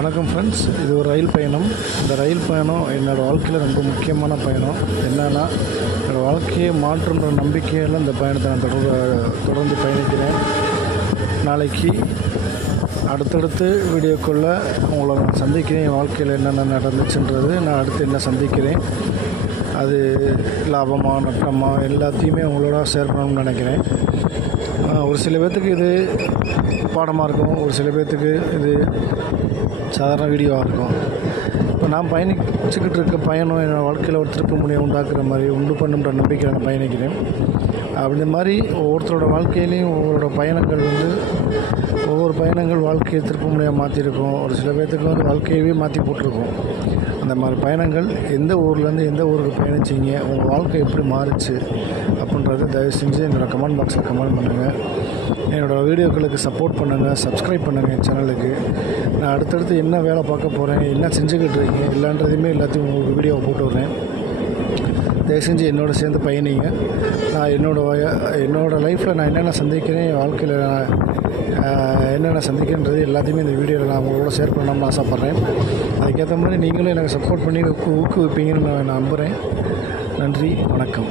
வணக்கம் ஃப்ரெண்ட்ஸ் இது ஒரு ரயில் பயணம். இந்த ரயில் பயணம் என்னோடய வாழ்க்கையில் ரொம்ப முக்கியமான பயணம். என்னென்னா என்னோடய வாழ்க்கையை மாற்றுன்ற நம்பிக்கையில் இந்த பயணத்தை நான் தொடர்ந்து தொடர்ந்து பயணிக்கிறேன். நாளைக்கு அடுத்தடுத்து வீடியோக்குள்ளே உங்களை நான் சந்திக்கிறேன். என் வாழ்க்கையில் என்னென்ன நடந்துச்சுன்றது நான் அடுத்து என்ன சந்திக்கிறேன். அது லாபமா நட்டமாக எல்லாத்தையுமே உங்களோட ஷேர் பண்ணணும்னு நினைக்கிறேன். ஒரு சில பேர்த்துக்கு இது பாடமாக இருக்கும். ஒரு சில பேர்த்துக்கு இது சாதாரண வீடியோவாக இருக்கும். இப்போ நான் பயணிச்சுக்கிட்டு இருக்க பயணம் என்னோடய வாழ்க்கையில் ஒரு திருப்பு முனையை உண்டாக்குற மாதிரி உண்டு பண்ணுன்ற நம்பிக்கையில் நான் பயணிக்கிறேன். அப்படி மாதிரி ஒவ்வொருத்தரோட வாழ்க்கையிலையும் ஒவ்வொருட பயணங்கள் வந்து ஒரு பயணங்கள் வாழ்க்கையை திருப்ப முடியாமல் மாற்றிருக்கும் ஒரு சில பேர்த்துக்கு வந்து வாழ்க்கையவே மாற்றி போட்டிருக்கும். அந்த மாதிரி பயணங்கள் எந்த ஊர்லேருந்து எந்த ஊருக்கு பயணிச்சீங்க? உங்கள் வாழ்க்கை எப்படி மாறுச்சு? அப்படின்றத தயவு செஞ்சு என்னோடய கமெண்ட் பாக்ஸில் கமெண்ட் பண்ணுங்கள் என்னோடய வீடியோக்களுக்கு சப்போர்ட் பண்ணுங்கள் சப்ஸ்கிரைப் பண்ணுங்கள் என் சேனலுக்கு நான் அடுத்தடுத்து என்ன வேலை பார்க்க போகிறேன் என்ன செஞ்சுக்கிட்டு இருக்கீங்க இல்லைன்றதையுமே எல்லாத்தையும் உங்களுக்கு வீடியோவை போட்டு விட்றேன். தயவு செஞ்சு என்னோட சேர்ந்து பயணிங்க. நான் என்னோடய வய என்னோடய லைஃப்பில் நான் என்னென்ன சந்திக்கிறேன் என் வாழ்க்கையில் நான் என்னென்ன சந்திக்கின்றது எல்லாத்தையுமே இந்த வீடியோவில் நான் உங்களோட ஷேர் பண்ணணும்னு ஆசைப்பட்றேன். அதுக்கேற்ற மாதிரி நீங்களும் எனக்கு சப்போர்ட் பண்ணி ஊக்குவிப்பீங்கன்னு நான் நம்புகிறேன் நன்றி வணக்கம்.